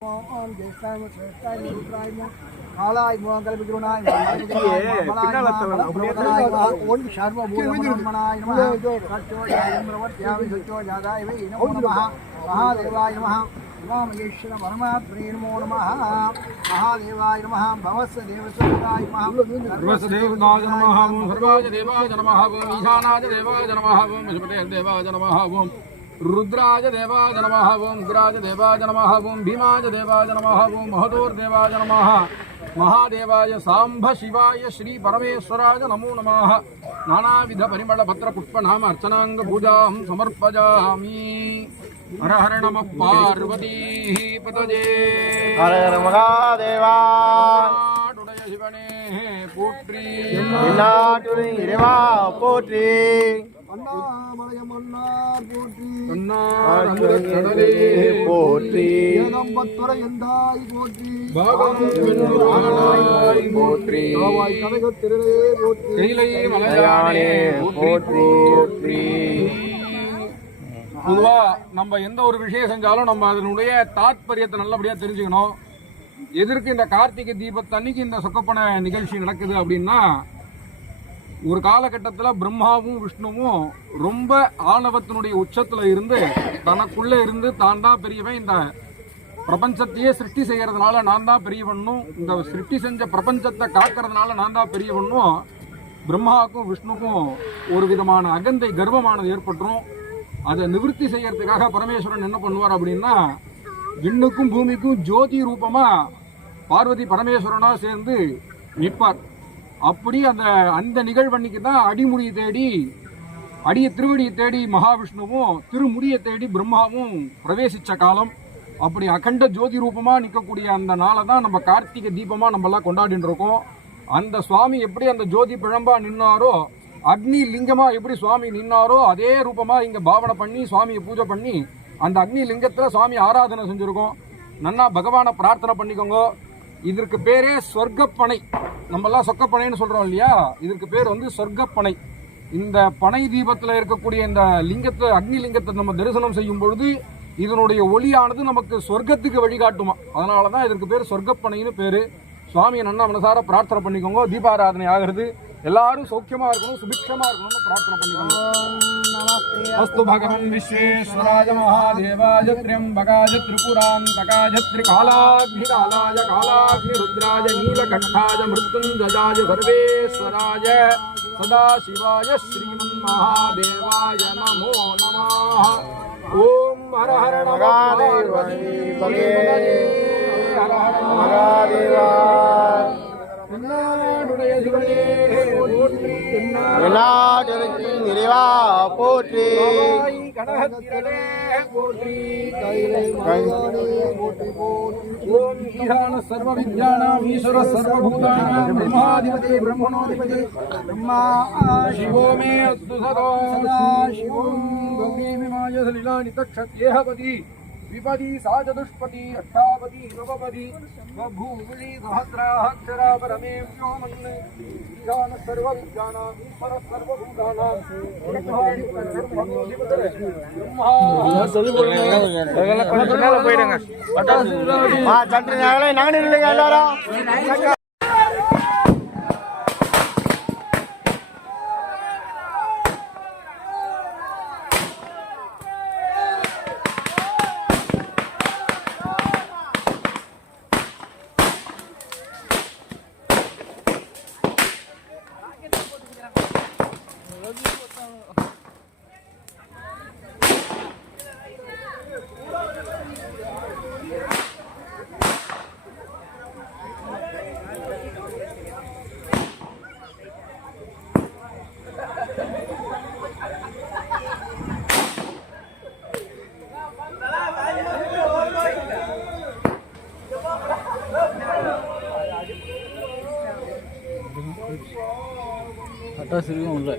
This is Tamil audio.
Om Jestai Mo Sestai Mo Rutrai Mo Halai Mo Angkal Bidrunai Om Sharma Bhumanai Namaha Satcho Jayamravat Yavi Satcho Jadai Vai Namo Namaha Mahadevai Namaha Om Yeshwara Paramatmane Namo Namaha Mahadevai Namaha Bhavasya Devasya Namaha Bhavasya Devasya Namaha Sarvaja Devaya Namaha Ishanaja Devaya Namaha Vishwate Devaya Namaha Rudras देवाय नमः ओम उग्राज देवाय नमः ओम भीमाज देवाय नमः ओम महदोर देवाय नमः महादेवाय सांभ शिवाय श्री परमेश्वराय नमो नमः नानाविध परिमल पत्र पुष्प नाम अर्चनांग पूजां समर्पयामि हर हर नमः पार्वती पतये हर हर महादेवा उदय शिवने पोट्री इनाटुरी इरेवा पोट्री அண்ணாமலையம் மன்னார் போற்றி கடலே போற்றி ஏகம்பத்துறை எந்தாய் போற்றி பாகம் வென்றாய் போற்றி காவாய் கனகத் திருவே போற்றி கைலை மலையானே போற்றி போற்றி. பொதுவா நம்ம எந்த ஒரு விஷயம் செஞ்சாலும் நம்ம அதனுடைய தாத்பரியத்தை நல்லபடியா தெரிஞ்சுக்கணும். எதற்கு இந்த கார்த்திகை தீபத்தன்னைக்கு இந்த சொக்கப்பன நிகழ்ச்சி நடக்குது அப்படின்னா, ஒரு காலகட்டத்தில் பிரம்மாவும் விஷ்ணுவும் ரொம்ப ஆணவத்தினுடைய உச்சத்துல இருந்து தனக்குள்ள இருந்து தான் தான் பெரியவன், இந்த பிரபஞ்சத்தையே சிருஷ்டி செய்யறதுனால நான் தான் பெரியவனும், இந்த சிருஷ்டி செஞ்ச பிரபஞ்சத்தை காக்கிறதுனால நான் தான் பெரியவனும் பிரம்மாவுக்கும் விஷ்ணுக்கும் ஒரு விதமான அகந்தை கர்வமானது ஏற்பட்டுரும். அதை நிவர்த்தி செய்யறதுக்காக பரமேஸ்வரன் என்ன பண்ணுவார் அப்படின்னா, விண்ணுக்கும் பூமிக்கும் ஜோதி ரூபமா பார்வதி பரமேஸ்வரனா சேர்ந்து நிற்பார். அப்படி அந்த நிகழ்வன்னைக்கு தான் அடிமுடியை தேடி திருவடியை தேடி மகாவிஷ்ணுவும் திருமுடியை தேடி பிரம்மாவும் பிரவேசிச்ச காலம். அப்படி அகண்ட ஜோதி ரூபமா நிற்கக்கூடிய அந்த நாளை தான் நம்ம கார்த்திகை தீபமா நம்ம எல்லாம் கொண்டாடிட்டு இருக்கோம். அந்த சுவாமி எப்படி அந்த ஜோதி பிழம்பா நின்னாரோ, அக்னி லிங்கமா எப்படி சுவாமி நின்னாரோ அதே ரூபமா இங்க பாவனை பண்ணி சுவாமியை பூஜை பண்ணி அந்த அக்னி லிங்கத்துல சுவாமி ஆராதனை செஞ்சிருக்கோம். நன்னா பகவானை பிரார்த்தனை பண்ணிக்கோங்க. இதற்கு பேரே சொர்க்கப்பனை. நம்மெல்லாம் சொக்கப்பனைன்னு சொல்றோம் இல்லையா, இதற்கு பேர் சொர்க்கப்பனை. இந்த பனை தீபத்தில் இருக்கக்கூடிய இந்த லிங்கத்தை, அக்னி லிங்கத்தை நம்ம தரிசனம் செய்யும் பொழுது இதனுடைய ஒளியானது நமக்கு சொர்க்கத்துக்கு வழிகாட்டுமா. அதனாலதான் இதற்கு பேர் சொர்க்கப்பனைன்னு பேரு. சுவாமியை நன்னா மனசார பிரார்த்தனை பண்ணிக்கோங்க. தீபாராதனை ஆகிறது. எல்லாரும் சௌக்கியமா இருக்கணும், சுபிக்ஷமா இருக்கணும்னு பிரார்த்தனை பண்ணிக்கோங்க. अस्तु भगवन् विश्वेश्वराय महादेवाय त्र्यम्बकाय त्रिपुरान्तकाय त्रिकालाग्निकालाय कालाग्निरुद्राय नीलकण्ठाय मृत्युञ्जयाय सर्वेश्वराय सदाशिवाय श्रीमन्महादेवाय नमो नमः. ॐ हर हर महादेवाय हर हर महादेवा இறைவா போற்றி ஓம் ஈசான சர்வ வித்யானாம் ஈஸ்வர சர்வபூதானாம் பிரம்மாதிபதி பிரம்மணோதிபதி பிரம்மா சிவோ மே அஸ்து சதா சிவம் கங்கேமிமாய சலிலானி தக்ஷத்யேஹபதி विपदी साचतुष्पदी अष्टापदी नवपदी स्वभूमिली सहस्राक्षरा परमे व्योमन् ईशान सर्वविद्यानाम् ईश्वर सर्वभूतानां பட்டாசு இருக்கும் உள்ள